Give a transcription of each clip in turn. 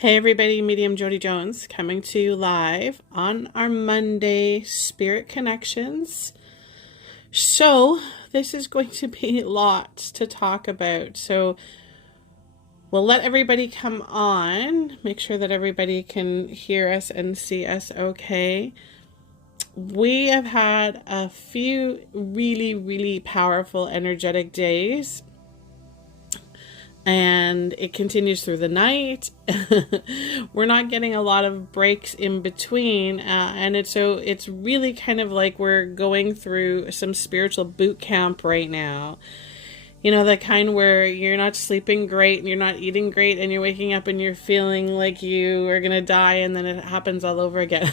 Hey everybody, Medium Jody Jones coming to you live on our Monday Spirit Connections. So, this is going to be lots to talk about. So, we'll let everybody come on, make sure that everybody can hear us and see us okay. We have had a few really powerful, energetic days. And it continues through the night. We're not getting a lot of breaks in between, and it's really kind of like we're going through some spiritual boot camp right now. You know, the kind where you're not sleeping great and you're not eating great and you're waking up and you're feeling like you are gonna die, and then it happens all over again.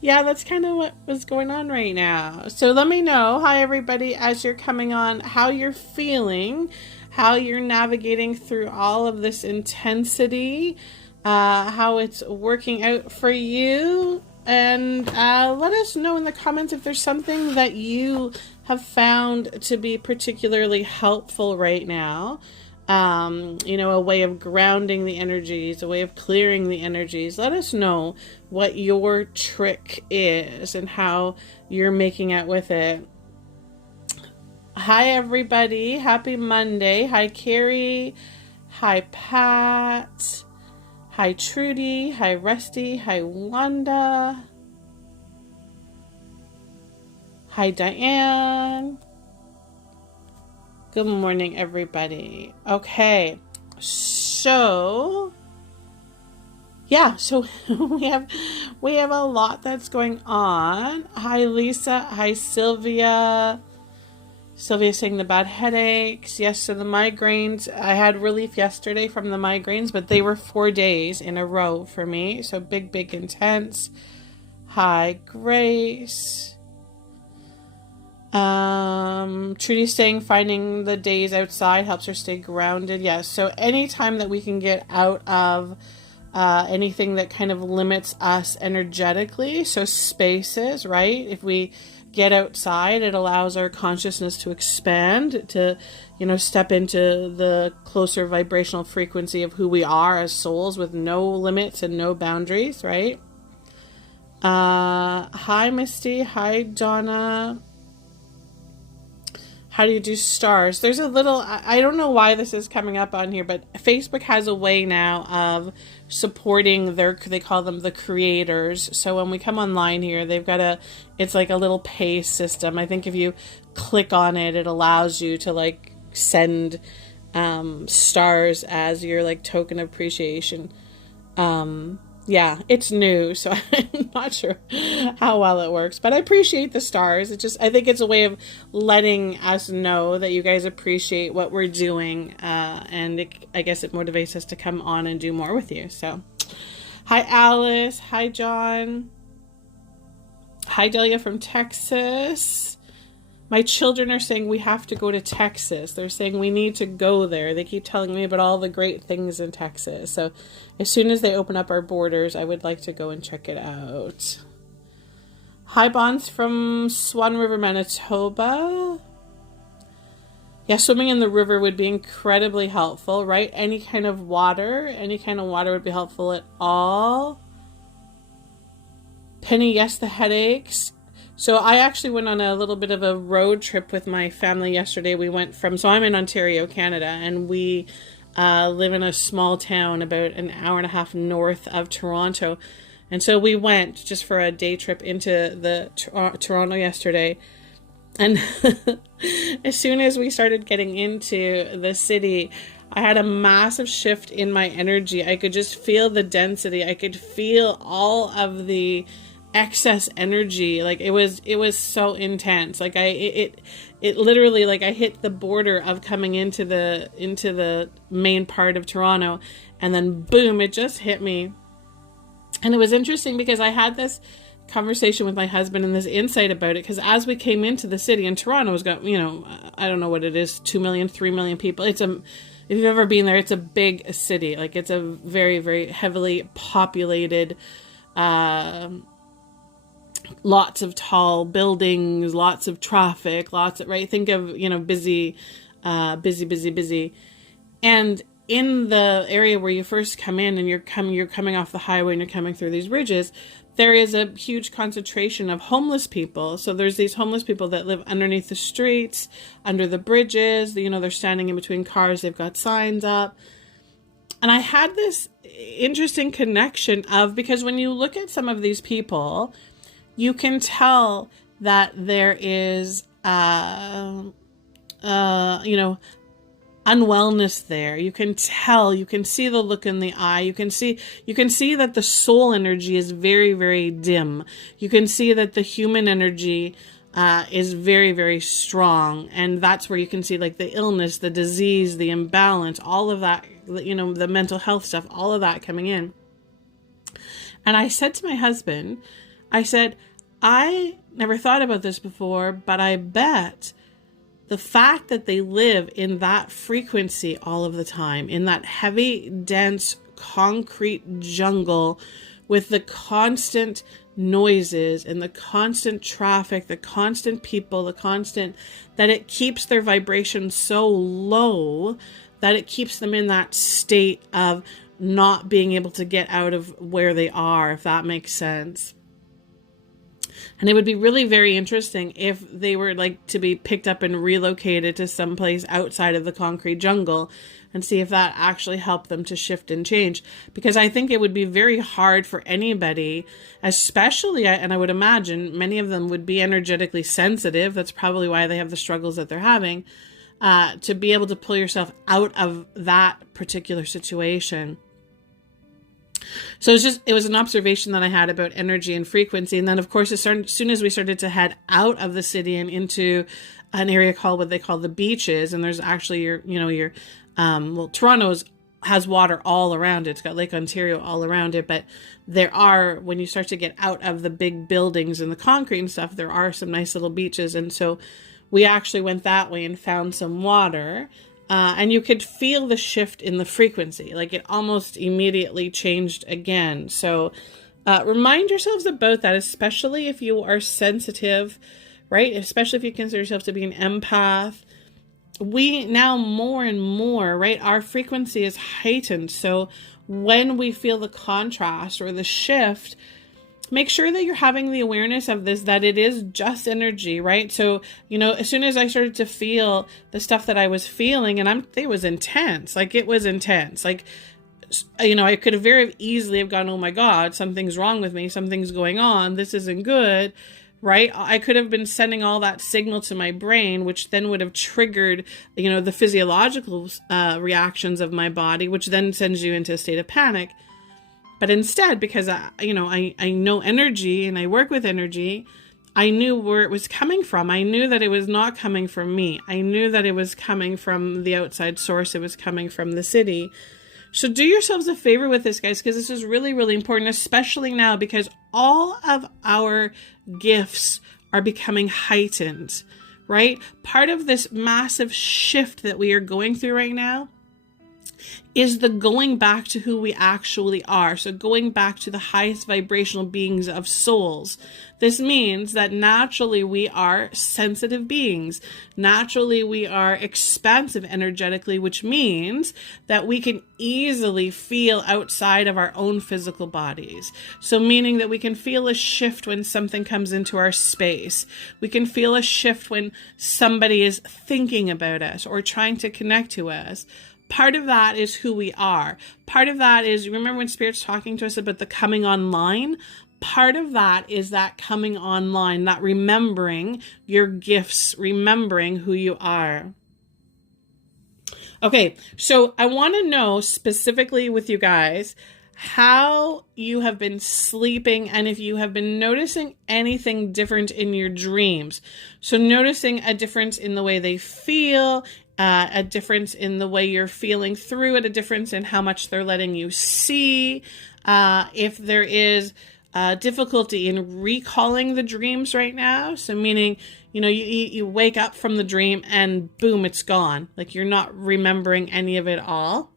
Yeah, that's kind of what was going on right now. So let me know, hi everybody, as you're coming on, how you're feeling, how you're navigating through all of this intensity, how it's working out for you, and let us know in the comments if there's something that you have found to be particularly helpful right now. You know, a way of grounding the energies, a way of clearing the energies. Let us know what your trick is and how you're making out with it. Hi everybody, happy Monday. Hi Carrie, hi Pat, hi Trudy, hi Rusty, hi Wanda, hi Diane. Good morning everybody. Okay, so yeah, so we have a lot that's going on. Hi Lisa, hi Sylvia. Sylvia's saying the bad headaches. Yes, so the migraines. I had relief yesterday from the migraines, but they were 4 days in a row for me. So big intense. Hi, Grace. Trudy's saying finding the days outside helps her stay grounded. Yes, so anytime that we can get out of anything that kind of limits us energetically, so spaces, right? If we get outside, it allows our consciousness to expand, to, you know, step into the closer vibrational frequency of who we are as souls with no limits and no boundaries, right? Hi Misty, hi Donna. How do you do stars? There's a little, I don't know why this is coming up on here, but Facebook has a way now of supporting they call them the creators. So when we come online here, they've got it's like a little pay system. I think if you click on it, it allows you to like send stars as your like token of appreciation. Yeah, it's new, so I'm not sure how well it works, but I appreciate the stars. I think it's a way of letting us know that you guys appreciate what we're doing, and I guess it motivates us to come on and do more with you. So, hi Alice, hi John, hi Delia from Texas. My children are saying we have to go to Texas. They're saying we need to go there. They keep telling me about all the great things in Texas. So as soon as they open up our borders, I would like to go and check it out. Hi, Bonds from Swan River, Manitoba. Yeah, swimming in the river would be incredibly helpful, right? Any kind of water would be helpful at all. Penny, yes, the headaches. So I actually went on a little bit of a road trip with my family yesterday. So I'm in Ontario, Canada, and we live in a small town about an hour and a half north of Toronto. And so we went just for a day trip into the Toronto yesterday. And as soon as we started getting into the city, I had a massive shift in my energy. I could just feel the density. I could feel all of the excess energy. Like it was so intense. Like it literally, like I hit the border of coming into the main part of Toronto, and then boom, it just hit me. And it was interesting because I had this conversation with my husband and this insight about it, because as we came into the city, and Toronto's got, you know, I don't know what it is, 2 million, 3 million people. If you've ever been there, it's a big city. Like it's a very heavily populated, lots of tall buildings, lots of traffic, right? Think of, you know, busy. And in the area where you first come in and you're coming off the highway and you're coming through these bridges, there is a huge concentration of homeless people. So there's these homeless people that live underneath the streets, under the bridges, they're standing in between cars, they've got signs up. And I had this interesting connection because when you look at some of these people, you can tell that there is, unwellness there. You can tell, you can see the look in the eye. You can see that the soul energy is very, very dim. You can see that the human energy is very, very strong. And that's where you can see like the illness, the disease, the imbalance, all of that, the mental health stuff, all of that coming in. And I said to my husband, I said, I never thought about this before, but I bet the fact that they live in that frequency all of the time, in that heavy, dense, concrete jungle with the constant noises and the constant traffic, the constant people, that it keeps their vibration so low that it keeps them in that state of not being able to get out of where they are, if that makes sense. And it would be really very interesting if they were like to be picked up and relocated to some place outside of the concrete jungle and see if that actually helped them to shift and change. Because I think it would be very hard for anybody, especially, and I would imagine many of them would be energetically sensitive. That's probably why they have the struggles that they're having, to be able to pull yourself out of that particular situation. So it was an observation that I had about energy and frequency. And then, of course, as soon as we started to head out of the city and into an area called what they call the beaches, and there's actually Toronto has water all around it. It's got Lake Ontario all around it. But when you start to get out of the big buildings and the concrete and stuff, there are some nice little beaches. And so we actually went that way and found some water. And you could feel the shift in the frequency, like it almost immediately changed again. So remind yourselves about that, especially if you are sensitive, right? Especially if you consider yourself to be an empath. We now more and more, right? Our frequency is heightened. So when we feel the contrast or the shift, make sure that you're having the awareness of this, that it is just energy, right? So, as soon as I started to feel the stuff that I was feeling, and it was intense. Like, it was intense. Like, I could have very easily have gone, oh my God, something's wrong with me. Something's going on. This isn't good, right? I could have been sending all that signal to my brain, which then would have triggered, the physiological reactions of my body, which then sends you into a state of panic. But instead, because I know energy and I work with energy, I knew where it was coming from. I knew that it was not coming from me. I knew that it was coming from the outside source. It was coming from the city. So do yourselves a favor with this, guys, because this is really, really important, especially now because all of our gifts are becoming heightened, right? Part of this massive shift that we are going through right now is the going back to who we actually are. So going back to the highest vibrational beings of souls. This means that naturally we are sensitive beings. Naturally we are expansive energetically, which means that we can easily feel outside of our own physical bodies. So meaning that we can feel a shift when something comes into our space. We can feel a shift when somebody is thinking about us or trying to connect to us. Part of that is who we are. Part of that is, remember when Spirit's talking to us about the coming online? Part of that is that coming online, that remembering your gifts, remembering who you are. Okay, so I want to know specifically with you guys how you have been sleeping and if you have been noticing anything different in your dreams. So noticing a difference in the way they feel, a difference in the way you're feeling through it, a difference in how much they're letting you see, if there is difficulty in recalling the dreams right now. So meaning, you wake up from the dream and boom, it's gone. Like you're not remembering any of it all.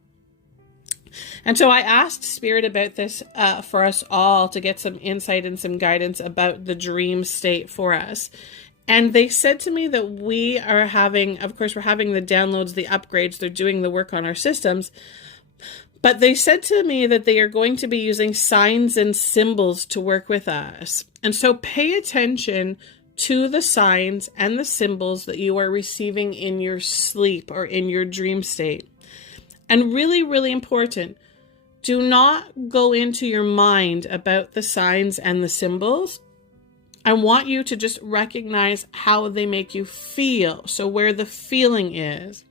And so I asked Spirit about this for us all to get some insight and some guidance about the dream state for us. And they said to me that we are having, of course, we're having the downloads, the upgrades, they're doing the work on our systems. But they said to me that they are going to be using signs and symbols to work with us. And so pay attention to the signs and the symbols that you are receiving in your sleep or in your dream state. And really, really important, do not go into your mind about the signs and the symbols. I want you to just recognize how they make you feel. So where the feeling is.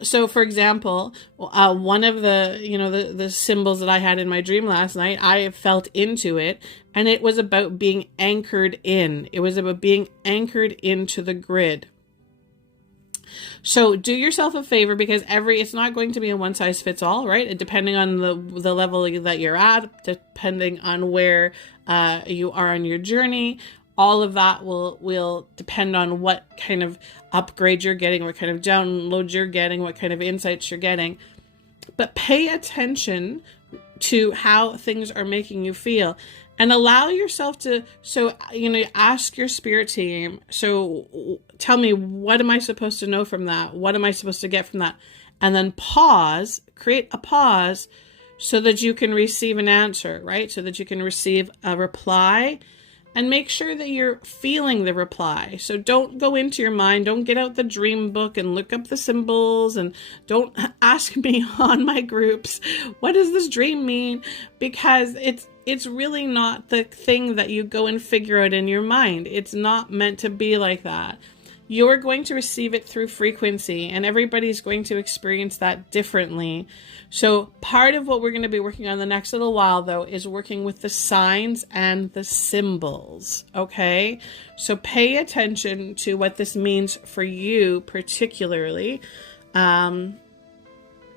So for example, one of the symbols that I had in my dream last night, I felt into it, and it was about being anchored in. It was about being anchored into the grid. So do yourself a favor, because it's not going to be a one size fits all, right? Depending on the level that you're at, depending on where you are on your journey. All of that will depend on what kind of upgrade you're getting, what kind of downloads you're getting, what kind of insights you're getting. But pay attention to how things are making you feel, and allow yourself to, ask your spirit team, so tell me, what am I supposed to know from that? What am I supposed to get from that? And then create a pause so that you can receive an answer, right? So that you can receive a reply. And make sure that you're feeling the reply. So don't go into your mind. Don't get out the dream book and look up the symbols. And don't ask me on my groups, what does this dream mean? Because it's really not the thing that you go and figure out in your mind. It's not meant to be like that. You're going to receive it through frequency, and everybody's going to experience that differently. So part of what we're going to be working on the next little while, though, is working with the signs and the symbols, okay? So pay attention to what this means for you particularly. And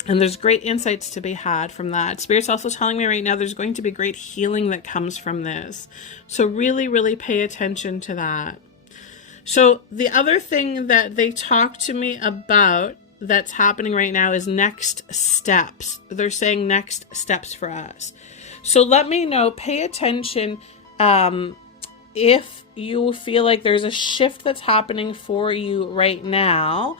there's great insights to be had from that. Spirit's also telling me right now there's going to be great healing that comes from this. So really, really pay attention to that. So the other thing that they talk to me about that's happening right now is next steps. They're saying next steps for us. So let me know, pay attention if you feel like there's a shift that's happening for you right now,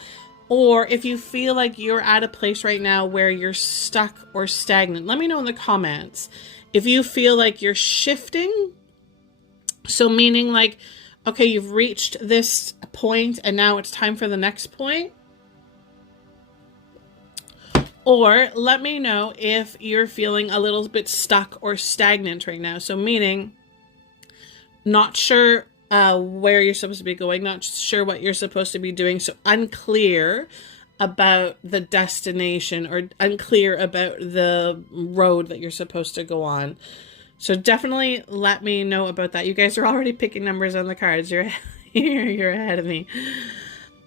or if you feel like you're at a place right now where you're stuck or stagnant. Let me know in the comments if you feel like you're shifting. So meaning like, okay, you've reached this point and now it's time for the next point. Or let me know if you're feeling a little bit stuck or stagnant right now. So meaning not sure where you're supposed to be going, not sure what you're supposed to be doing. So unclear about the destination or unclear about the road that you're supposed to go on. So definitely let me know about that. You guys are already picking numbers on the cards. You're ahead of me.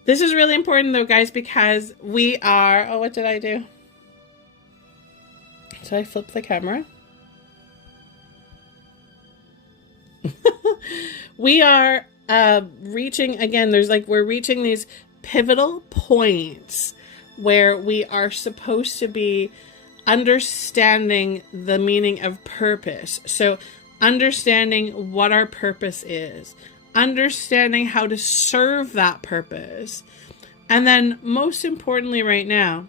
This is really important though, guys, because we are, oh, what did I do? Did I flip the camera? We are reaching, again, we're reaching these pivotal points where we are supposed to be understanding the meaning of purpose. So understanding what our purpose is, understanding how to serve that purpose. And then most importantly right now,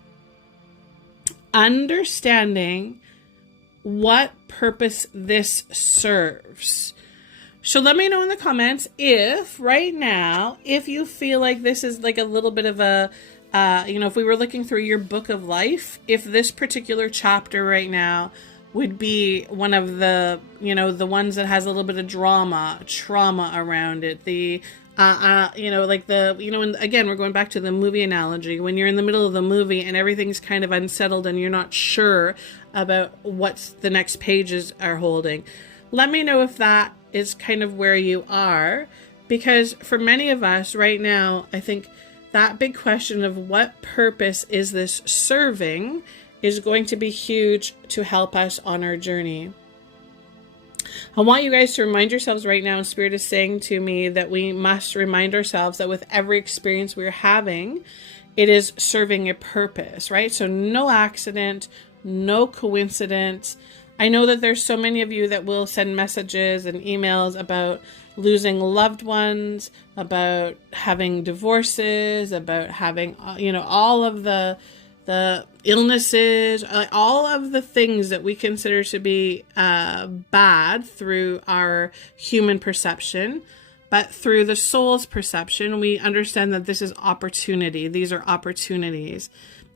understanding what purpose this serves. So let me know in the comments if right now, if you feel like this is like a little bit of a, if we were looking through your book of life, if this particular chapter right now would be one of the, the ones that has a little bit of trauma around it. And again, we're going back to the movie analogy. When you're in the middle of the movie and everything's kind of unsettled and you're not sure about what the next pages are holding. Let me know if that is kind of where you are, because for many of us right now, I think that big question of what purpose is this serving is going to be huge to help us on our journey. I want you guys to remind yourselves right now, and Spirit is saying to me that we must remind ourselves that with every experience we're having, it is serving a purpose, right? So no accident, no coincidence. I know that there's so many of you that will send messages and emails about losing loved ones, about having divorces, about having, all of the illnesses, all of the things that we consider to be bad through our human perception. But through the soul's perception, we understand that this is opportunity. These are opportunities.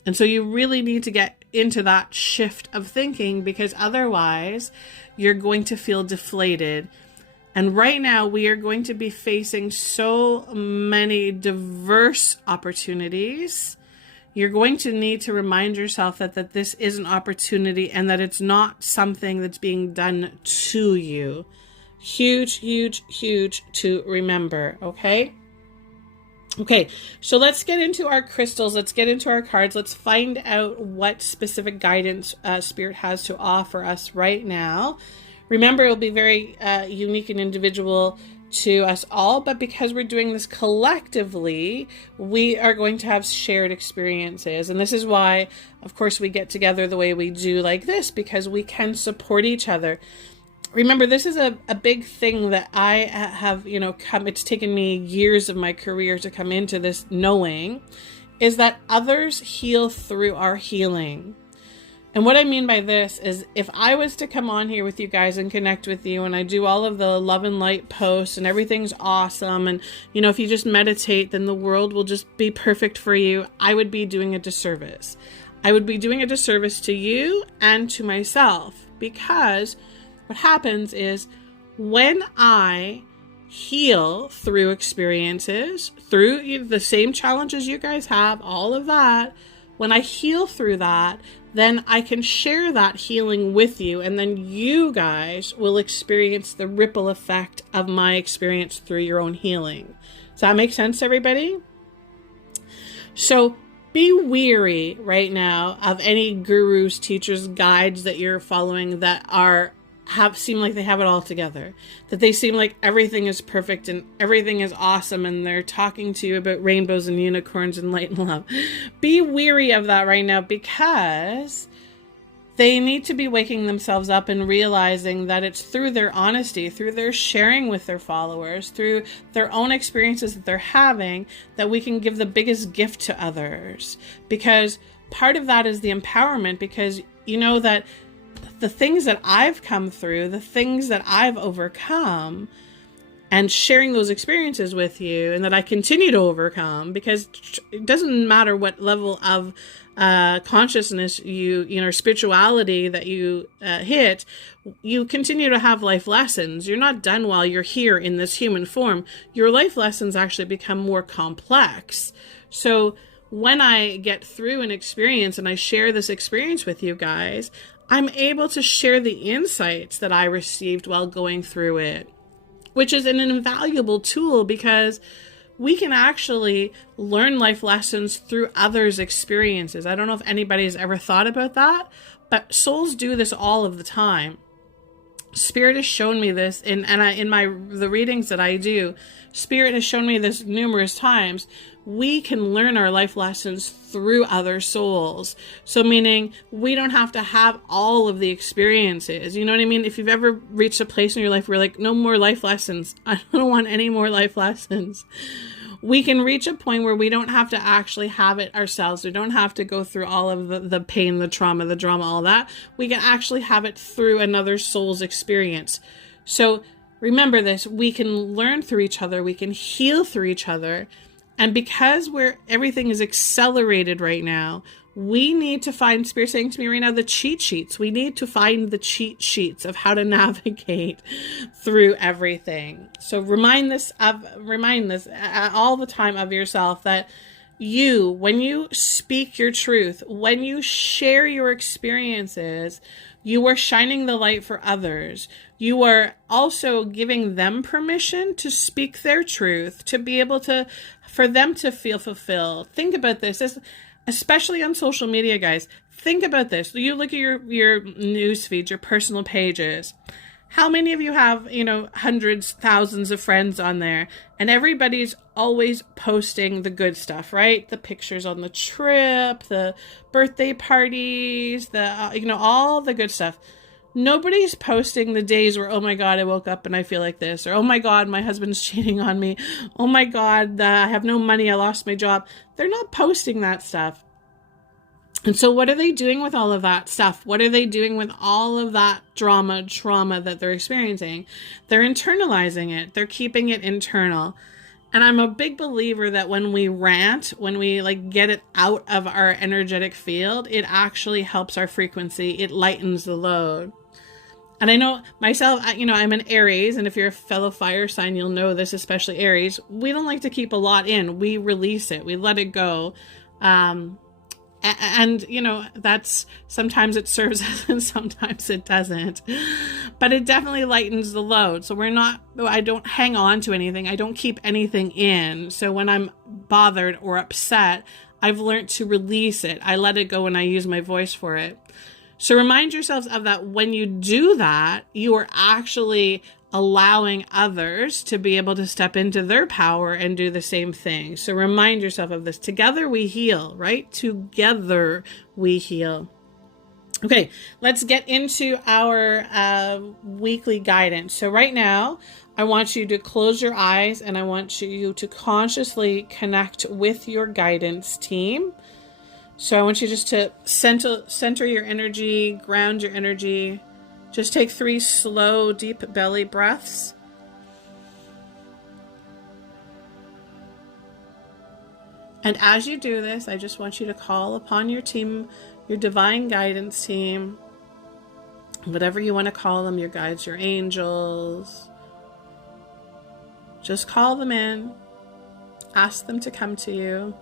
And so you really need to get into that shift of thinking, because otherwise you're going to feel deflated. And right now we are going to be facing so many diverse opportunities. You're going to need to remind yourself that this is an opportunity and that it's not something that's being done to you. Huge, huge, huge to remember, okay? Okay, so let's get into our crystals. Let's get into our cards. Let's find out what specific guidance Spirit has to offer us right now. Remember, it will be very unique and individual to us all, but because we're doing this collectively, we are going to have shared experiences. And this is why, of course, we get together the way we do like this, because we can support each other. Remember, this is a big thing that I have, it's taken me years of my career to come into this knowing, is that others heal through our healing. And what I mean by this is, if I was to come on here with you guys and connect with you, and I do all of the love and light posts and everything's awesome, and, if you just meditate, then the world will just be perfect for you, I would be doing a disservice. I would be doing a disservice to you and to myself, because what happens is when I heal through experiences, through the same challenges you guys have, all of that, when I heal through that, then I can share that healing with you, and then you guys will experience the ripple effect of my experience through your own healing. Does that make sense, everybody? So be weary right now of any gurus, teachers, guides that you're following that seem like they have it all together, that they seem like everything is perfect and everything is awesome, and they're talking to you about rainbows and unicorns and light and love. Be weary of that right now, because they need to be waking themselves up and realizing that it's through their honesty, through their sharing with their followers, through their own experiences that they're having, that we can give the biggest gift to others. Because part of that is the empowerment, because you know that the things that I've come through, the things that I've overcome, and sharing those experiences with you, and that I continue to overcome, because it doesn't matter what level of consciousness spirituality that you hit, you continue to have life lessons. You're not done while you're here in this human form. Your life lessons actually become more complex. So when I get through an experience and I share this experience with you guys, I'm able to share the insights that I received while going through it, which is an invaluable tool, because we can actually learn life lessons through others' experiences. I don't know if anybody's ever thought about that, but souls do this all of the time. Spirit has shown me this in the readings that I do. Spirit has shown me this numerous times. We can learn our life lessons through other souls. So meaning we don't have to have all of the experiences. You know what I mean? If you've ever reached a place in your life where you're like, no more life lessons. I don't want any more life lessons. We can reach a point where we don't have to actually have it ourselves. We don't have to go through all of the pain, the trauma, the drama, all that. We can actually have it through another soul's experience. So remember this, we can learn through each other. We can heal through each other. And because everything is accelerated right now, we need to find, Spirit saying to me right now, the cheat sheets. We need to find the cheat sheets of how to navigate through everything. So remind this all the time of yourself, that when you speak your truth, when you share your experiences, you are shining the light for others. You are also giving them permission to speak their truth, to be able to, for them to feel fulfilled. Think about this, especially on social media, guys. Think about this. You look at your news feeds, your personal pages. How many of you have, hundreds, thousands of friends on there, and everybody's always posting the good stuff, right? The pictures on the trip, the birthday parties, all the good stuff. Nobody's posting the days where, oh my God, I woke up and I feel like this, or oh my God, my husband's cheating on me. Oh my God, I have no money. I lost my job. They're not posting that stuff. And so what are they doing with all of that stuff? What are they doing with all of that trauma that they're experiencing? They're internalizing it. They're keeping it internal. And I'm a big believer that when we rant, when we like get it out of our energetic field, it actually helps our frequency. It lightens the load. And I know myself, I'm an Aries, and if you're a fellow fire sign, you'll know this, especially Aries. We don't like to keep a lot in. We release it. We let it go. And that's sometimes it serves us and sometimes it doesn't, but it definitely lightens the load. So I don't hang on to anything. I don't keep anything in. So when I'm bothered or upset, I've learned to release it. I let it go and I use my voice for it. So remind yourselves of that. When you do that, you are actually allowing others to be able to step into their power and do the same thing. So remind yourself of this. Together we heal, right? Together we heal. Okay, let's get into our weekly guidance. So right now, I want you to close your eyes and I want you to consciously connect with your guidance team. So I want you just to center your energy, ground your energy. Just take 3 slow, deep belly breaths. And as you do this, I just want you to call upon your team, your divine guidance team, whatever you want to call them, your guides, your angels. Just call them in. Ask them to come to you.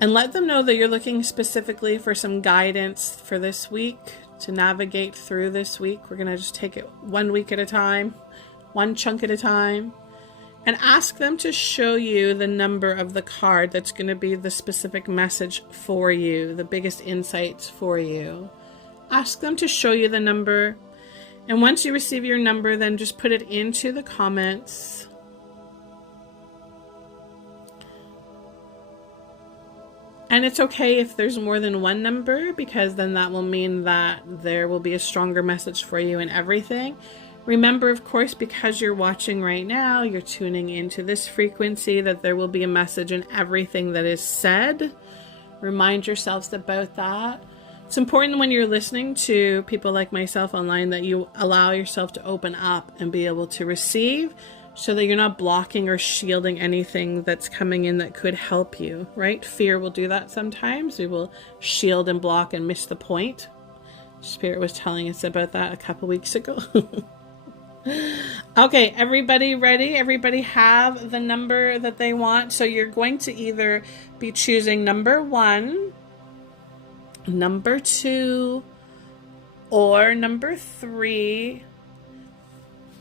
And let them know that you're looking specifically for some guidance for this week, to navigate through this week. We're going to just take it 1 week at a time, one chunk at a time, and ask them to show you the number of the card that's going to be the specific message for you, the biggest insights for you. Ask them to show you the number. And once you receive your number, then just put it into the comments. And it's okay if there's more than one number, because then that will mean that there will be a stronger message for you in everything. Remember, of course, because you're watching right now, you're tuning into this frequency, that there will be a message in everything that is said. Remind yourselves about that. It's important when you're listening to people like myself online that you allow yourself to open up and be able to receive, so that you're not blocking or shielding anything that's coming in that could help you, right? Fear will do that sometimes. We will shield and block and miss the point. Spirit was telling us about that a couple weeks ago. Okay, everybody ready? Everybody have the number that they want? So you're going to either be choosing number 1, number 2, or number 3.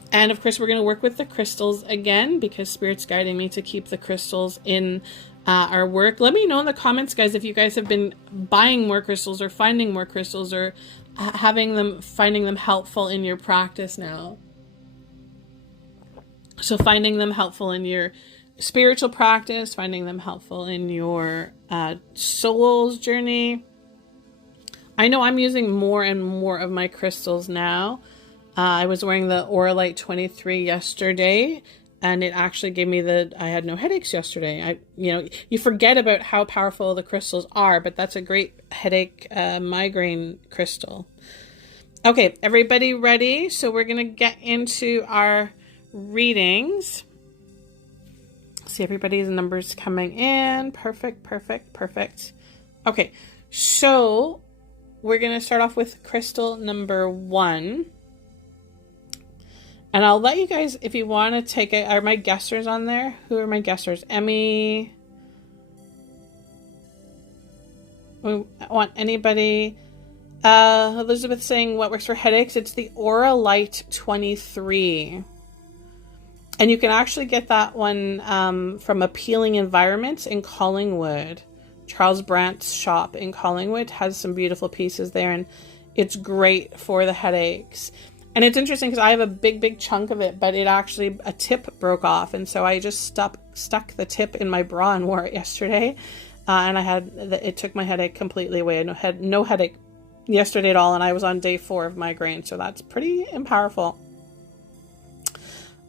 And of course, we're going to work with the crystals again, because Spirit's guiding me to keep the crystals in our work. Let me know in the comments, guys, if you guys have been buying more crystals or finding more crystals, or finding them helpful in your practice now. So finding them helpful in your spiritual practice, finding them helpful in your soul's journey. I know I'm using more and more of my crystals now. I was wearing the Aura Light 23 yesterday, and it actually gave me I had no headaches yesterday. You forget about how powerful the crystals are, but that's a great headache, migraine crystal. Okay, everybody ready? So we're going to get into our readings. See everybody's numbers coming in. Perfect. Okay, so we're going to start off with crystal number 1. And I'll let you guys, if you want to take it, are my guessers on there? Who are my guessers? Emmy. We want anybody. Elizabeth saying what works for headaches. It's the Aura Light 23. And you can actually get that one from Appealing Environments in Collingwood. Charles Brandt's shop in Collingwood has some beautiful pieces there, and it's great for the headaches. And it's interesting because I have a big chunk of it, but a tip broke off. And so I just stuck the tip in my bra and wore it yesterday. And it took my headache completely away. I had no headache yesterday at all, and I was on day 4 of migraine, so that's pretty powerful.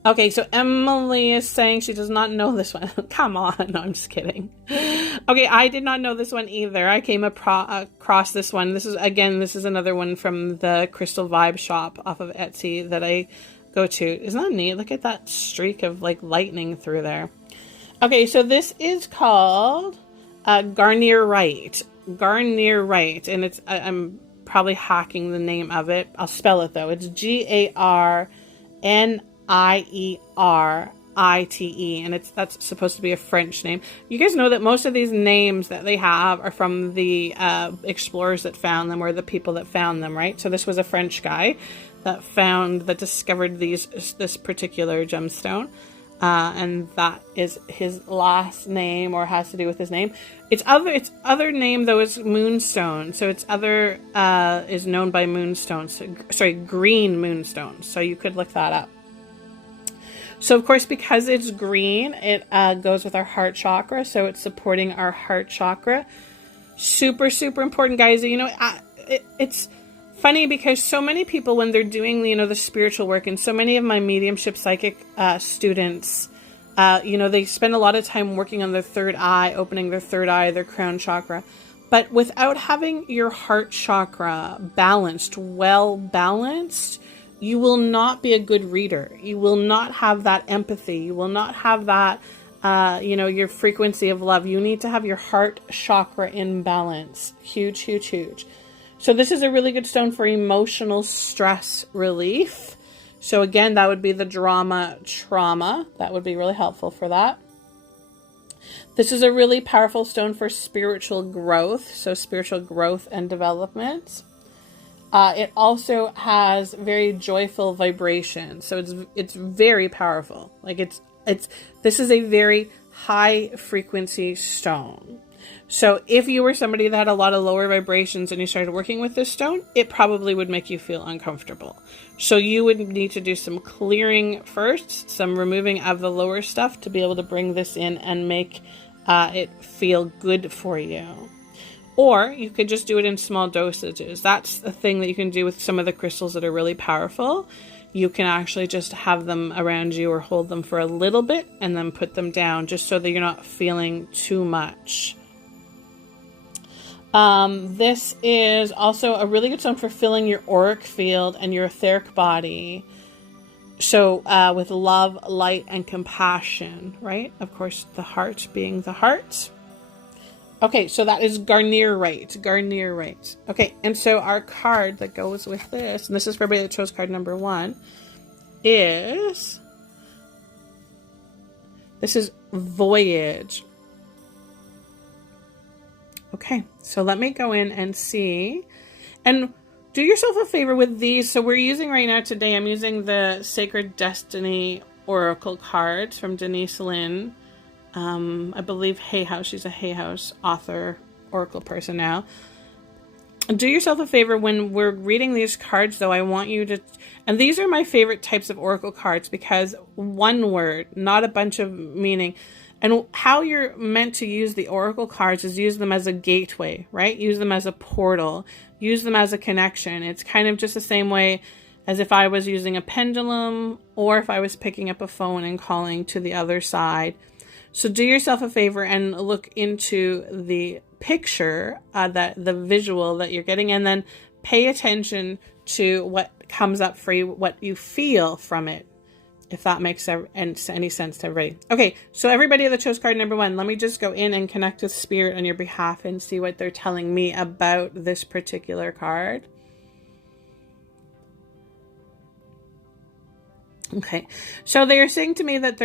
Okay, so Emily is saying she does not know this one. Come on, no, I'm just kidding. Okay, I did not know this one either. I came across this one. This is another one from the Crystal Vibe shop off of Etsy that I go to. Isn't that neat? Look at that streak of like lightning through there. Okay, so this is called Garnier Right. Garnier Right, and it's I'm probably hacking the name of it. I'll spell it though. It's GARNIERITE, and that's supposed to be a French name. You guys know that most of these names that they have are from the explorers that found them, or the people that found them, right? So this was a French guy that discovered this particular gemstone. And that is his last name, or has to do with his name. Its other name though is Moonstone. So its other is known by Moonstones. Sorry, green moonstone. So you could look that up. So of course, because it's green, it goes with our heart chakra. So it's supporting our heart chakra. Super, super important, guys. You know, it's funny because so many people, when they're doing, the spiritual work, and so many of my mediumship psychic students, they spend a lot of time working on their third eye, opening their third eye, their crown chakra. But without having your heart chakra well balanced, you will not be a good reader. You will not have that empathy. You will not have that, your frequency of love. You need to have your heart chakra in balance. Huge, huge, huge. So this is a really good stone for emotional stress relief. So again, that would be the trauma. That would be really helpful for that. This is a really powerful stone for spiritual growth. So spiritual growth and development. It also has very joyful vibrations. So it's very powerful. Like this is a very high frequency stone. So if you were somebody that had a lot of lower vibrations and you started working with this stone, it probably would make you feel uncomfortable. So you would need to do some clearing first, some removing of the lower stuff to be able to bring this in and make it feel good for you. Or you could just do it in small dosages. That's the thing that you can do with some of the crystals that are really powerful. You can actually just have them around you or hold them for a little bit and then put them down, just so that you're not feeling too much. This is also a really good stone for filling your auric field and your etheric body. So with love, light, and compassion, right? Of course, the heart being the heart. Okay, so that is Garnier Right. Garnier Right. Okay, and so our card that goes with this, and this is for everybody that chose card number 1, is... This is Voyage. Okay, so let me go in and see. And do yourself a favor with these. So we're using right now today, I'm using the Sacred Destiny Oracle cards from Denise Lynn. I believe Hay House. She's a Hay House author, Oracle person now. Do yourself a favor when we're reading these cards, though. I want you to, and these are my favorite types of Oracle cards because one word, not a bunch of meaning. And how you're meant to use the Oracle cards is use them as a gateway, right? Use them as a portal. Use them as a connection. It's kind of just the same way as if I was using a pendulum or if I was picking up a phone and calling to the other side. So do yourself a favor and look into the picture, the visual that you're getting, and then pay attention to what comes up for you, what you feel from it, if that makes any sense to everybody. Okay, so everybody that chose card number 1, let me just go in and connect with Spirit on your behalf and see what they're telling me about this particular card. Okay, so they are saying to me that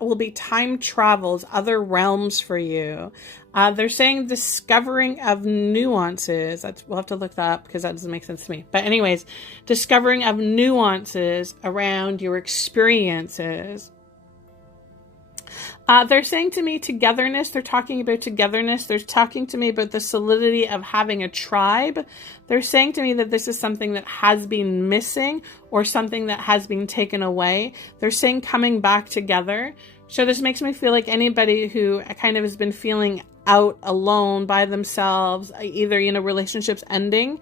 will be time travels, other realms for you. They're saying discovering of nuances. We'll have to look that up because that doesn't make sense to me. But anyways, discovering of nuances around your experiences. They're saying to me togetherness. They're talking about togetherness. They're talking to me about the solidity of having a tribe. They're saying to me that this is something that has been missing or something that has been taken away. They're saying coming back together. So this makes me feel like anybody who kind of has been feeling out alone by themselves, either, relationships ending,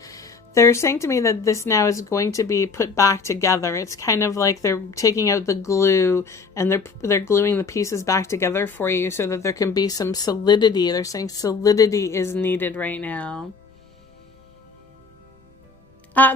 they're saying to me that this now is going to be put back together. It's kind of like they're taking out the glue and they're gluing the pieces back together for you so that there can be some solidity. They're saying solidity is needed right now.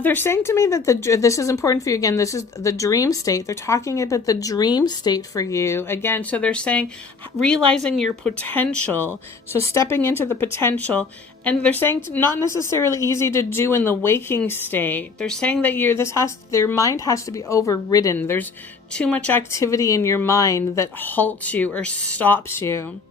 They're saying to me that this is important for you. Again, this is the dream state. They're talking about the dream state for you. Again, so they're saying realizing your potential. So stepping into the potential. And they're saying not necessarily easy to do in the waking state. They're saying that their mind has to be overridden. There's too much activity in your mind that halts you or stops you.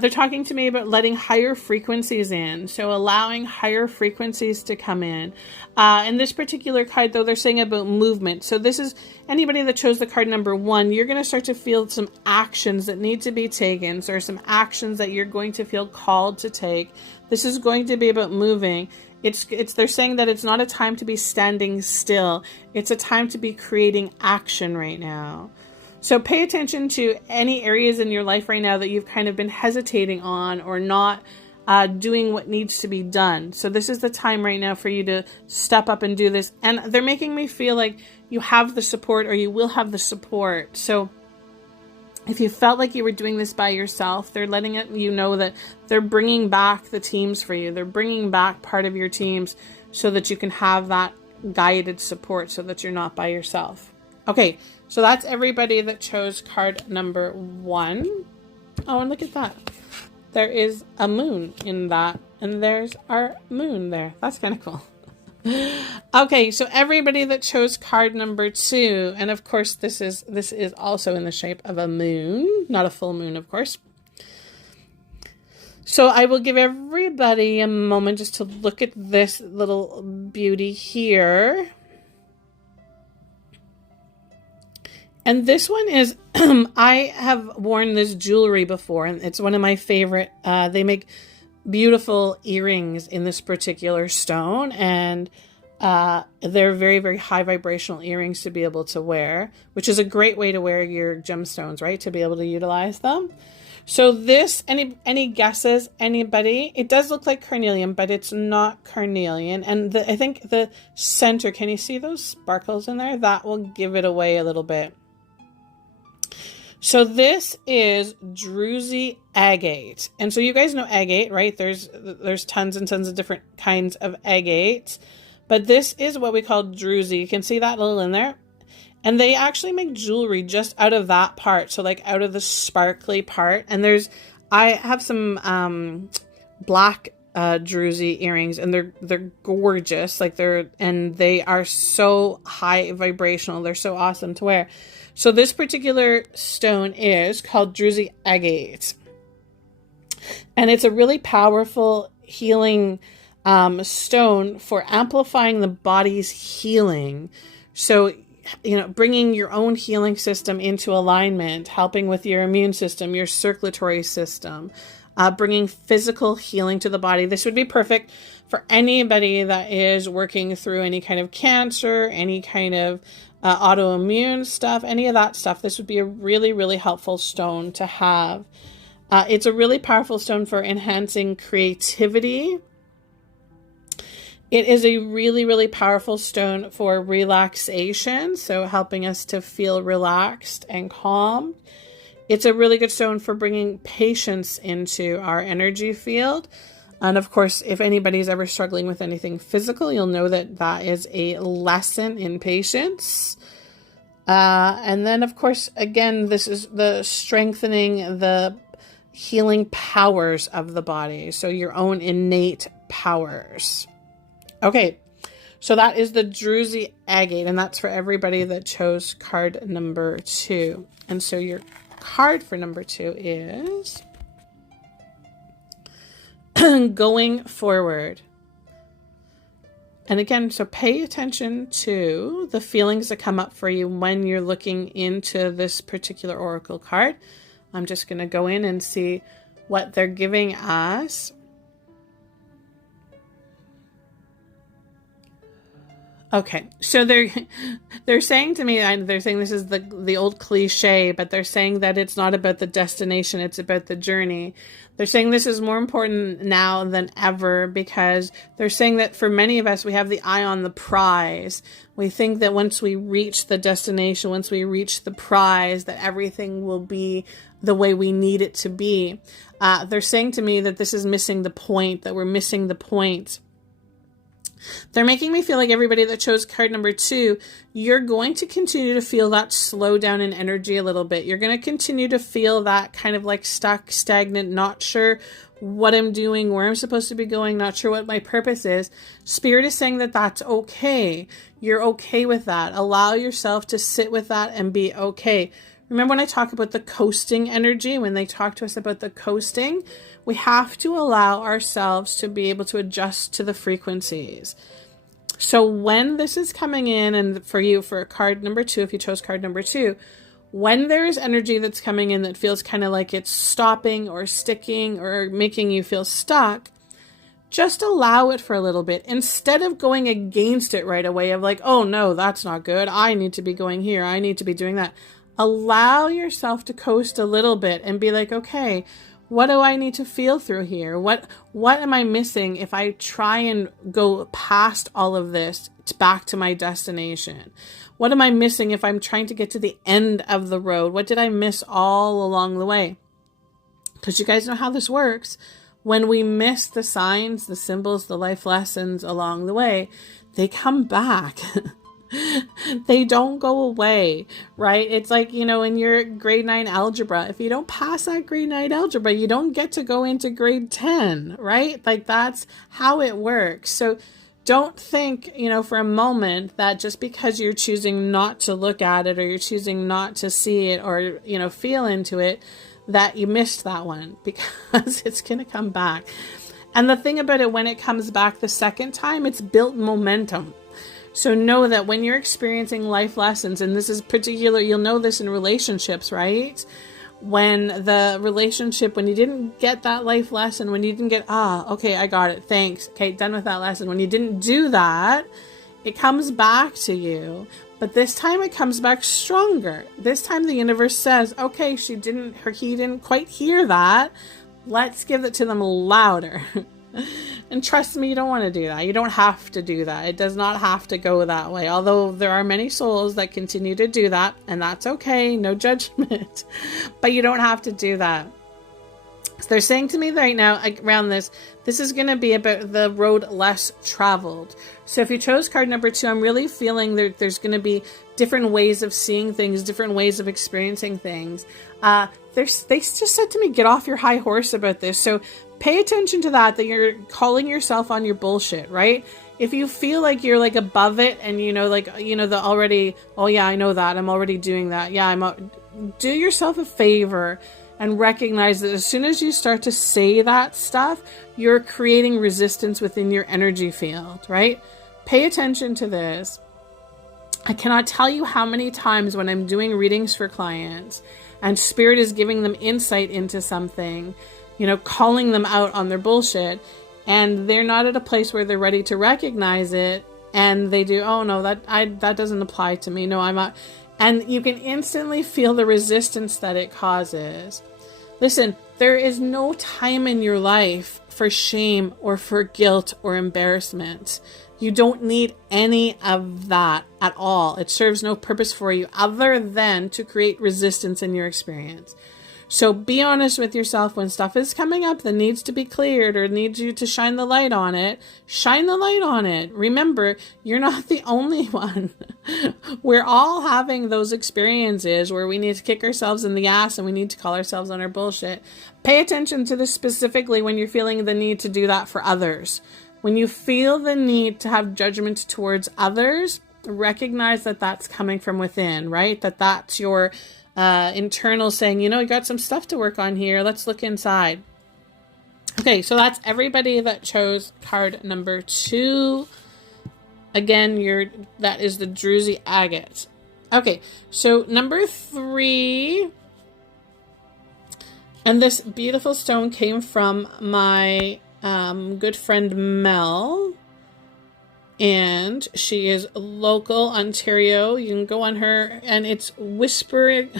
They're talking to me about letting higher frequencies in, so allowing higher frequencies to come in. In this particular card, though, they're saying about movement. So this is anybody that chose the card number 1, you're going to start to feel some actions that need to be taken. So there are some actions that you're going to feel called to take. This is going to be about moving. They're saying that it's not a time to be standing still. It's a time to be creating action right now. So pay attention to any areas in your life right now that you've kind of been hesitating on or not doing what needs to be done. So this is the time right now for you to step up and do this. And they're making me feel like you have the support or you will have the support. So if you felt like you were doing this by yourself, they're letting you know that they're bringing back the teams for you. They're bringing back part of your teams so that you can have that guided support so that you're not by yourself. Okay, so that's everybody that chose card number 1. Oh, and look at that. There is a moon in that, and there's our moon there. That's kind of cool. Okay, so everybody that chose card number 2, and of course this is also in the shape of a moon, not a full moon, of course. So I will give everybody a moment just to look at this little beauty here. And this one is, I have worn this jewelry before, and it's one of my favorite. They make beautiful earrings in this particular stone, and they're very, very high vibrational earrings to be able to wear, which is a great way to wear your gemstones, right? To be able to utilize them. So this, any guesses, anybody? It does look like carnelian, but it's not carnelian. And I think the center, can you see those sparkles in there? That will give it away a little bit. So this is druzy agate. And so you guys know agate, right? There's tons and tons of different kinds of agates. But this is what we call druzy. You can see that little in there. And they actually make jewelry just out of that part. So like out of the sparkly part. And I have some black druzy earrings, and they're gorgeous. And they are so high vibrational. They're so awesome to wear. So this particular stone is called druzy agate. And it's a really powerful healing stone for amplifying the body's healing. So, bringing your own healing system into alignment, helping with your immune system, your circulatory system, bringing physical healing to the body. This would be perfect for anybody that is working through any kind of cancer, any kind of autoimmune stuff, any of that stuff. This would be a really, really helpful stone to have. It's a really powerful stone for enhancing creativity. It is a really, really powerful stone for relaxation, so helping us to feel relaxed and calm. It's a really good stone for bringing patience into our energy field. And of course, if anybody's ever struggling with anything physical, you'll know that that is a lesson in patience. And then, of course, again, this is the strengthening the healing powers of the body. So your own innate powers. Okay, so that is the druzy agate, and that's for everybody that chose card number 2. And so your card for number 2 is going forward. And again, so pay attention to the feelings that come up for you when you're looking into this particular oracle card. I'm just going to go in and see what they're giving us. Okay, so they're saying to me, and they're saying this is the old cliche, but they're saying that it's not about the destination, it's about the journey. They're saying this is more important now than ever because they're saying that for many of us, we have the eye on the prize. We think that once we reach the destination, once we reach the prize, that everything will be the way we need it to be. They're saying to me that this is missing the point, that we're missing the point. They're making me feel like everybody that chose card number 2, you're going to continue to feel that slowdown in energy a little bit. You're going to continue to feel that kind of like stuck, stagnant, not sure what I'm doing, where I'm supposed to be going, not sure what my purpose is. Spirit is saying that that's okay. You're okay with that. Allow yourself to sit with that and be okay. Remember when I talk about the coasting energy, when they talk to us about the coasting, we have to allow ourselves to be able to adjust to the frequencies. So when this is coming in, and for you, for card number 2, if you chose card number 2, when there is energy that's coming in that feels kind of like it's stopping or sticking or making you feel stuck, just allow it for a little bit instead of going against it right away of like, oh no, that's not good. I need to be going here. I need to be doing that. Allow yourself to coast a little bit and be like, okay, what do I need to feel through here? What am I missing if I try and go past all of this back to my destination? What am I missing if I'm trying to get to the end of the road? What did I miss all along the way? Because you guys know how this works. When we miss the signs, the symbols, the life lessons along the way, they come back. They don't go away, right? It's like, in your grade 9 algebra, if you don't pass that grade 9 algebra, you don't get to go into grade 10, right? Like that's how it works. So don't think, for a moment that just because you're choosing not to look at it or you're choosing not to see it or, feel into it, that you missed that one because it's going to come back. And the thing about it, when it comes back the second time, it's built momentum. So know that when you're experiencing life lessons, and this is particular, you'll know this in relationships, right? When you didn't get that life lesson, when you didn't get, okay, I got it, thanks, okay, done with that lesson. When you didn't do that, it comes back to you. But this time it comes back stronger. This time the universe says, okay, he didn't quite hear that. Let's give it to them louder. And trust me, you don't want to do that. You don't have to do that. It does not have to go that way. Although there are many souls that continue to do that, and that's okay. No judgment. But you don't have to do that. So they're saying to me right now around this is going to be about the road less traveled. So if you chose card number 2, I'm really feeling there's going to be different ways of seeing things, different ways of experiencing things. They just said to me, get off your high horse about this. So pay attention to that you're calling yourself on your bullshit, right? If you feel like you're like above it and the already, oh yeah, I know that, I'm already doing that. Yeah, do yourself a favor and recognize that as soon as you start to say that stuff, you're creating resistance within your energy field, right? Pay attention to this. I cannot tell you how many times when I'm doing readings for clients and Spirit is giving them insight into something, calling them out on their bullshit, and they're not at a place where they're ready to recognize it, and they do, oh no, that doesn't apply to me. No, I'm not. And you can instantly feel the resistance that it causes. Listen, there is no time in your life for shame or for guilt or embarrassment. You don't need any of that at all. It serves no purpose for you other than to create resistance in your experience. So be honest with yourself when stuff is coming up that needs to be cleared or needs you to shine the light on it. Shine the light on it. Remember, you're not the only one. We're all having those experiences where we need to kick ourselves in the ass and we need to call ourselves on our bullshit. Pay attention to this specifically when you're feeling the need to do that for others. When you feel the need to have judgment towards others, recognize that that's coming from within, right? That's your internal saying, you got some stuff to work on here. Let's look inside. Okay, so that's everybody that chose card number 2. Again, that is the Druzy Agate. Okay, so number 3, and this beautiful stone came from my good friend Mel. And she is local, Ontario. You can go on her, and it's Whispering.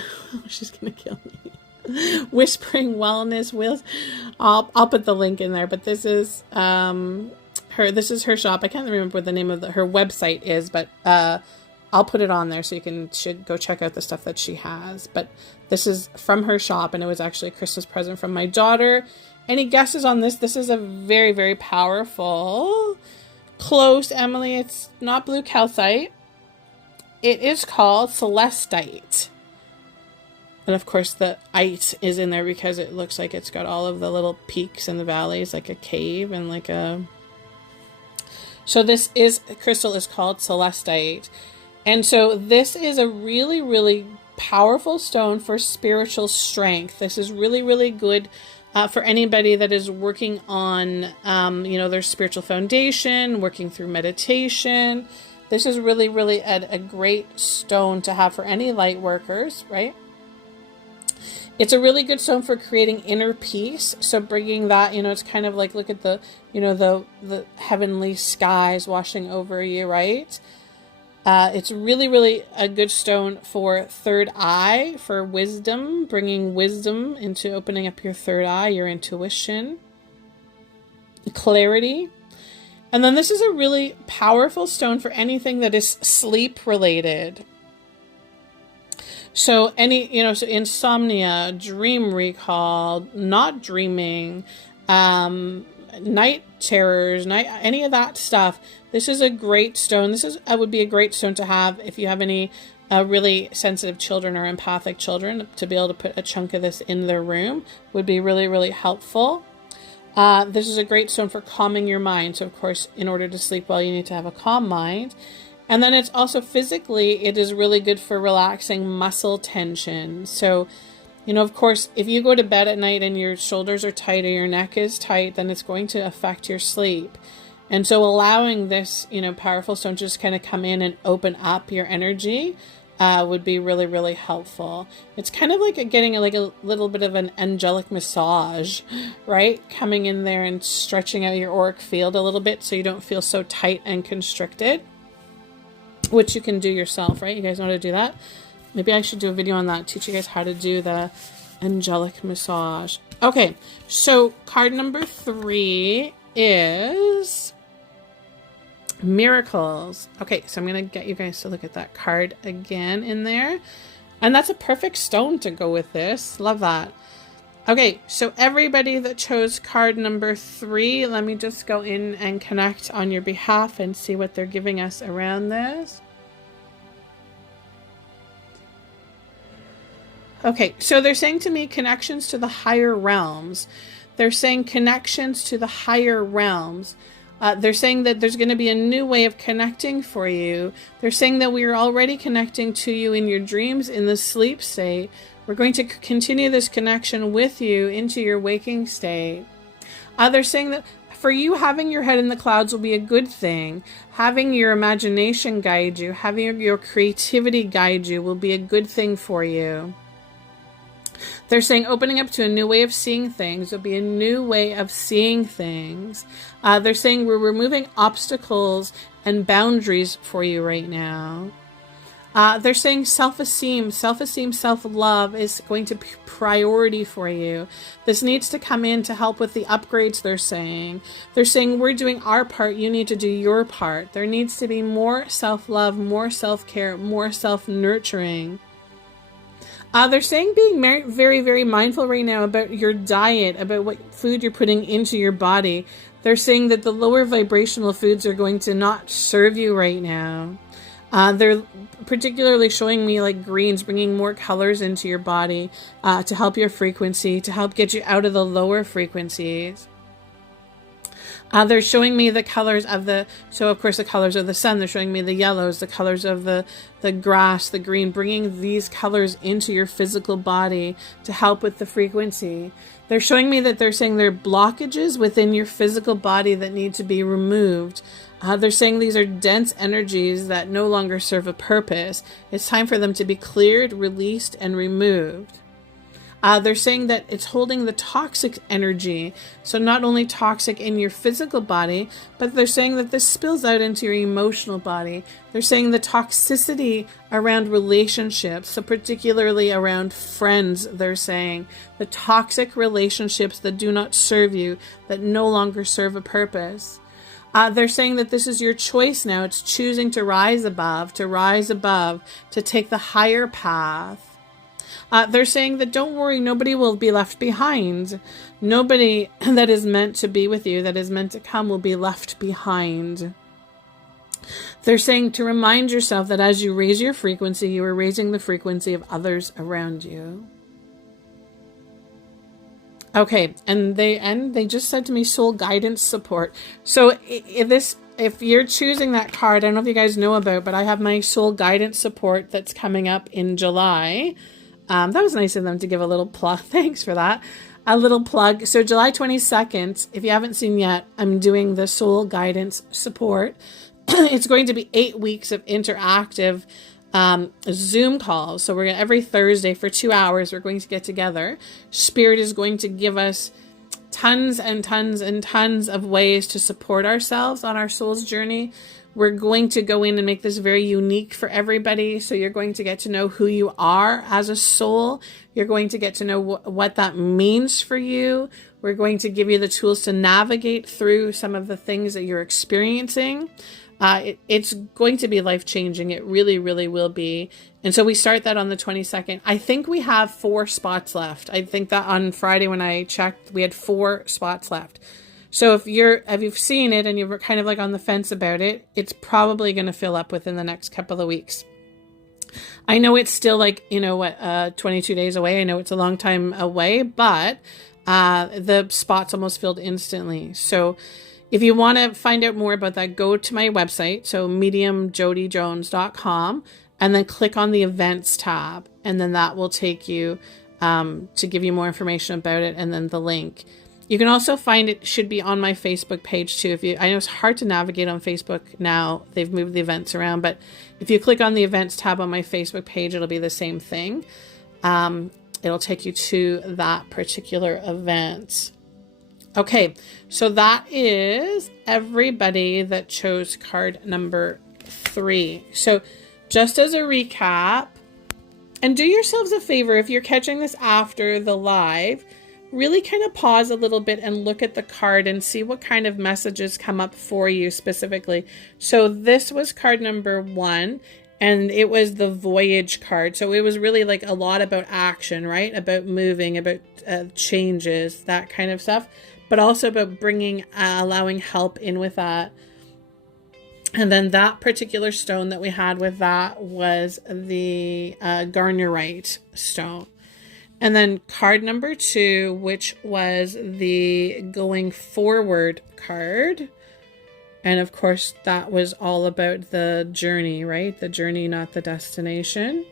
She's gonna kill me. Whispering Wellness Wheels. I'll put the link in there. But this is her. This is her shop. I can't remember what the name of her website is, but I'll put it on there so you should go check out the stuff that she has. But this is from her shop, and it was actually a Christmas present from my daughter. Any guesses on this? This is a very, very powerful. Close, Emily. It's not blue calcite. It is called celestite. And of course the ite is in there because it looks like it's got all of the little peaks and the valleys, like a cave and like a... So this crystal is called celestite. And so this is a really, really powerful stone for spiritual strength. This is really, really good for anybody that is working on, their spiritual foundation, working through meditation. This is really, really a great stone to have for any light workers, right? It's a really good stone for creating inner peace. So bringing that, it's kind of like, look at the, the heavenly skies washing over you, right? It's really, really a good stone for third eye, for wisdom, bringing wisdom into opening up your third eye, your intuition, clarity. And then this is a really powerful stone for anything that is sleep related. So so insomnia, dream recall, not dreaming, night terrors, any of that stuff. This is a great stone. Would be a great stone to have if you have any really sensitive children or empathic children. To be able to put a chunk of this in their room would be really, really helpful. This is a great stone for calming your mind. So of course, in order to sleep well, you need to have a calm mind. And then it's also physically, it is really good for relaxing muscle tension. So, of course, if you go to bed at night and your shoulders are tight or your neck is tight, then it's going to affect your sleep. And so allowing this, powerful stone to just kind of come in and open up your energy would be really, really helpful. It's kind of like getting a little bit of an angelic massage, right? Coming in there and stretching out your auric field a little bit so you don't feel so tight and constricted, which you can do yourself, right? You guys know how to do that? Maybe I should do a video on that, teach you guys how to do the angelic massage. Okay, so card number 3 is miracles. Okay, so I'm going to get you guys to look at that card again in there. And that's a perfect stone to go with this. Love that. Okay, so everybody that chose card number 3, let me just go in and connect on your behalf and see what they're giving us around this. Okay, so they're saying to me connections to the higher realms. They're saying connections to the higher realms. They're saying that there's going to be a new way of connecting for you. They're saying that we are already connecting to you in your dreams in the sleep state. We're going to continue this connection with you into your waking state. They're saying that for you, having your head in the clouds will be a good thing. Having your imagination guide you, having your creativity guide you will be a good thing for you. They're saying opening up to a new way of seeing things will be a new way of seeing things. They're saying we're removing obstacles and boundaries for you right now. They're saying self-esteem, self-love is going to be priority for you. This needs to come in to help with the upgrades, they're saying. They're saying we're doing our part, you need to do your part. There needs to be more self-love, more self-care, more self-nurturing. They're saying being very, very mindful right now about your diet, about what food you're putting into your body. They're saying that the lower vibrational foods are going to not serve you right now. They're particularly showing me like greens, bringing more colors into your body to help your frequency, to help get you out of the lower frequencies. They're showing me the colors of the colors of the sun. They're showing me the yellows, the colors of the grass, the green, bringing these colors into your physical body to help with the frequency. They're showing me that they're saying there are blockages within your physical body that need to be removed. They're saying these are dense energies that no longer serve a purpose. It's time for them to be cleared, released, and removed. They're saying that it's holding the toxic energy. So not only toxic in your physical body, but they're saying that this spills out into your emotional body. They're saying the toxicity around relationships, so particularly around friends, they're saying the toxic relationships that do not serve you, that no longer serve a purpose. They're saying that this is your choice now. It's choosing to rise above, to take the higher path. They're saying that don't worry, nobody will be left behind. Nobody that is meant to be with you, that is meant to come, will be left behind. They're saying to remind yourself that as you raise your frequency, you are raising the frequency of others around you. Okay, and they just said to me soul guidance support. So if you're choosing that card, I don't know if you guys know about, but I have my soul guidance support that's coming up in July. That was nice of them to give a little plug. Thanks for that. A little plug. So July 22nd, if you haven't seen yet, I'm doing the soul guidance support. It's going to be 8 weeks of interactive Zoom calls. So every Thursday for 2 hours, we're going to get together. Spirit is going to give us tons and tons and tons of ways to support ourselves on our soul's journey. We're going to go in and make this very unique for everybody. So you're going to get to know who you are as a soul. You're going to get to know what that means for you. We're going to give you the tools to navigate through some of the things that you're experiencing. It's going to be life-changing. It really, really will be. And so we start that on the 22nd. I think we have 4 spots left. I think that on Friday when I checked, we had 4 spots left. So if you've seen it and you're kind of like on the fence about it, it's probably going to fill up within the next couple of weeks. I know it's still 22 days away. I know it's a long time away, but the spot's almost filled instantly. So if you want to find out more about that, go to my website, so mediumjodyjones.com, and then click on the events tab, and then that will take you to give you more information about it, and then the link. You can also find it, should be on my Facebook page too. I know it's hard to navigate on Facebook now. They've moved the events around, but if you click on the events tab on my Facebook page, it'll be the same thing. It'll take you to that particular event. Okay, so that is everybody that chose card number 3. So just as a recap, and do yourselves a favor, if you're catching this after the live, really kind of pause a little bit and look at the card and see what kind of messages come up for you specifically. So this was card number 1, and it was the voyage card. So it was really like a lot about action, right? About moving, about changes, that kind of stuff. But also about allowing help in with that. And then that particular stone that we had with that was the garnerite stone. And then card number 2, which was the going forward card. And of course, that was all about the journey, right? The journey, not the destination.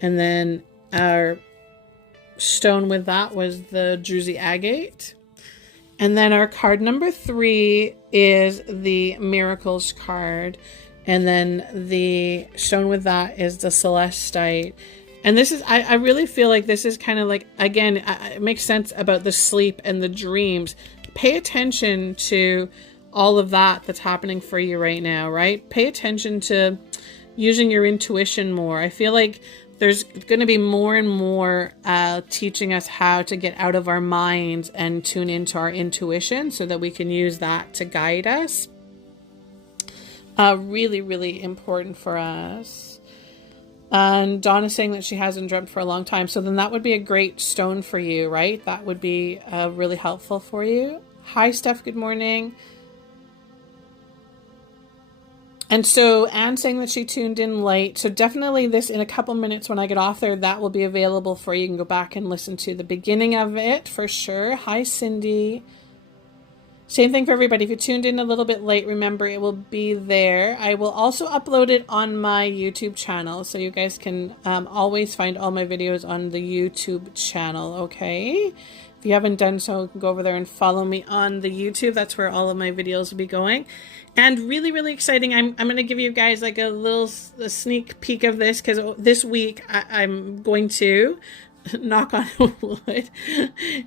And then our stone with that was the druzy agate. And then our card number 3 is the miracles card. And then the stone with that is the celestite. And this is, I really feel like this is kind of like, again, it makes sense about the sleep and the dreams. Pay attention to all of that that's happening for you right now, right? Pay attention to using your intuition more. I feel like there's going to be more and more teaching us how to get out of our minds and tune into our intuition so that we can use that to guide us. Really, really important for us. And Dawn is saying that she hasn't dreamt for a long time. So then that would be a great stone for you, right? That would be really helpful for you. Hi, Steph. Good morning. And so Anne's saying that she tuned in late. So definitely this, in a couple minutes when I get off there, that will be available for you. You can go back and listen to the beginning of it for sure. Hi, Cindy. Same thing for everybody. If you tuned in a little bit late, remember it will be there. I will also upload it on my YouTube channel. So you guys can always find all my videos on the YouTube channel, okay? If you haven't done so, go over there and follow me on the YouTube. That's where all of my videos will be going. And really, really exciting. I'm going to give you guys like a sneak peek of this because this week I'm going to knock on wood.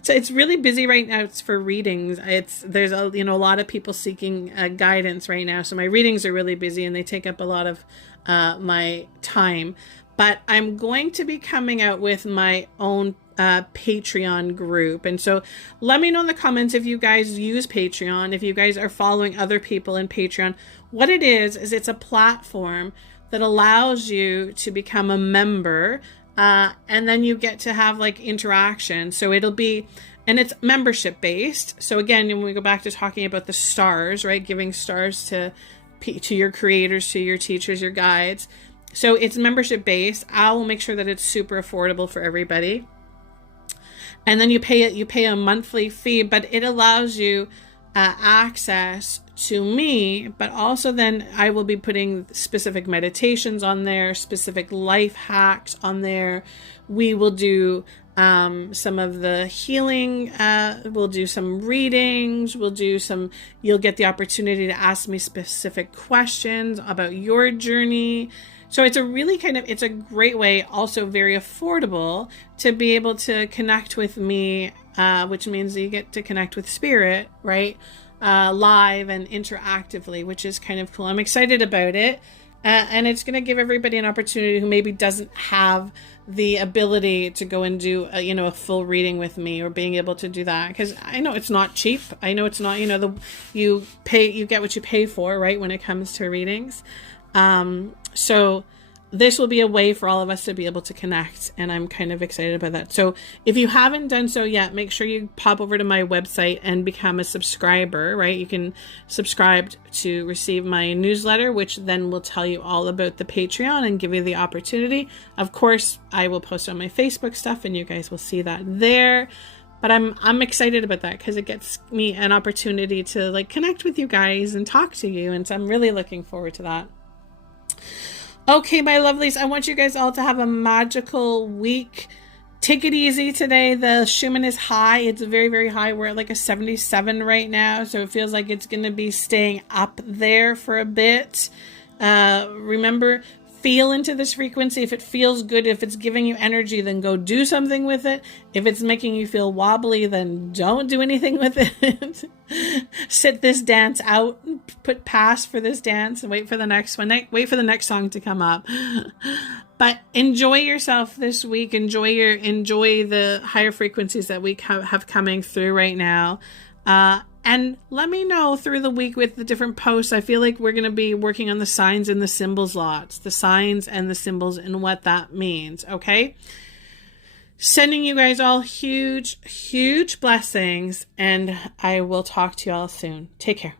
So it's really busy right now. It's for readings. There's a lot of people seeking guidance right now. So my readings are really busy and they take up a lot of my time. But I'm going to be coming out with my own Patreon group. And so let me know in the comments if you guys use Patreon, if you guys are following other people in Patreon. What it is it's a platform that allows you to become a member, and then you get to have like interaction. So and it's membership based. So again, when we go back to talking about the stars, right, giving stars to your creators, to your teachers, your guides. So it's membership based. I will make sure that it's super affordable for everybody. And then you pay a monthly fee, but it allows you access to me, but also then I will be putting specific meditations on there, specific life hacks on there. We will do some of the healing, we'll do some readings, you'll get the opportunity to ask me specific questions about your journey. So it's it's a great way, also very affordable, to be able to connect with me, which means that you get to connect with spirit, right? Live and interactively, which is kind of cool. I'm excited about it. And it's going to give everybody an opportunity who maybe doesn't have the ability to go and do a full reading with me, or being able to do that, because I know it's not cheap. I know it's not, you get what you pay for, right, when it comes to readings. So this will be a way for all of us to be able to connect, and I'm kind of excited about that. So if you haven't done so yet, make sure you pop over to my website and become a subscriber, right? You can subscribe to receive my newsletter, which then will tell you all about the Patreon and give you the opportunity. Of course, I will post on my Facebook stuff and you guys will see that there. But I'm excited about that because it gets me an opportunity to like connect with you guys and talk to you. And so I'm really looking forward to that. Okay, my lovelies, I want you guys all to have a magical week. Take it easy today. The Schumann is high. It's very, very high. We're at like a 77 right now. So it feels like it's going to be staying up there for a bit. Remember, feel into this frequency. If it feels good, if it's giving you energy, then go do something with it. If it's making you feel wobbly, then don't do anything with it. Sit this dance out, put pass for this dance and wait for the next one. Wait for the next song to come up. But enjoy yourself this week. Enjoy the higher frequencies that we have coming through right now. And let me know through the week with the different posts. I feel like we're going to be working on the signs and the symbols lots. The signs and the symbols and what that means. Okay? Sending you guys all huge, huge blessings. And I will talk to you all soon. Take care.